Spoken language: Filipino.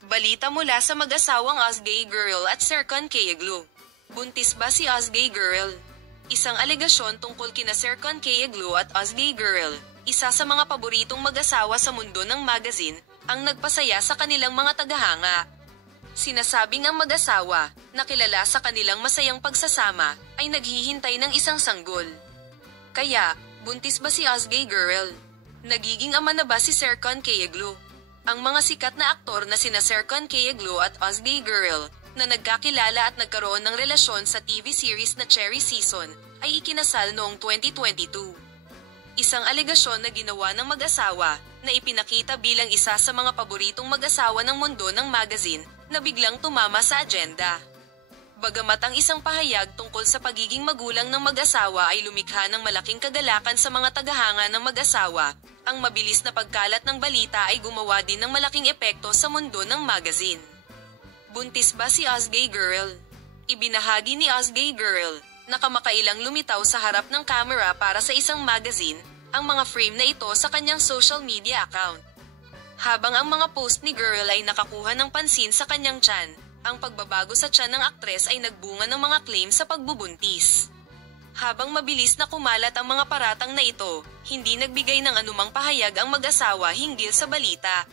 Balita mula sa mag-asawang Osgay Girl at Serkan Kayaglu. Buntis ba si Osgay Girl? Isang alegasyon tungkol kina Serkan Kayaglu at Osgay Girl, isa sa mga paboritong mag-asawa sa mundo ng magazine, ang nagpasaya sa kanilang mga tagahanga. Sinasabing ang mag-asawa, na kilala sa kanilang masayang pagsasama, ay naghihintay ng isang sanggol. Kaya, buntis ba si Osgay Girl? Nagiging ama na ba si Serkan Kayaglu? Ang mga sikat na aktor na sina Serkan Kayaglu at Osgay Girl, na nagkakilala at nagkaroon ng relasyon sa TV series na Cherry Season, ay ikinasal noong 2022. Isang alegasyon na ginawa ng mag-asawa, na ipinakita bilang isa sa mga paboritong mag-asawa ng mundo ng magazine, na biglang tumama sa agenda. Bagamat ang isang pahayag tungkol sa pagiging magulang ng mag-asawa ay lumikha ng malaking kagalakan sa mga tagahanga ng mag-asawa, ang mabilis na pagkalat ng balita ay gumawa din ng malaking epekto sa mundo ng magazine. Buntis ba si Osgay Girl? Ibinahagi ni Osgay Girl, na kamakailang lumitaw sa harap ng kamera para sa isang magazine, ang mga frame na ito sa kanyang social media account. Habang ang mga post ni Girl ay nakakuha ng pansin sa kanyang tiyan, ang pagbabago sa tiyan ng aktres ay nagbunga ng mga claim sa pagbubuntis. Habang mabilis na kumalat ang mga paratang na ito, hindi nagbigay ng anumang pahayag ang mag-asawa hinggil sa balita.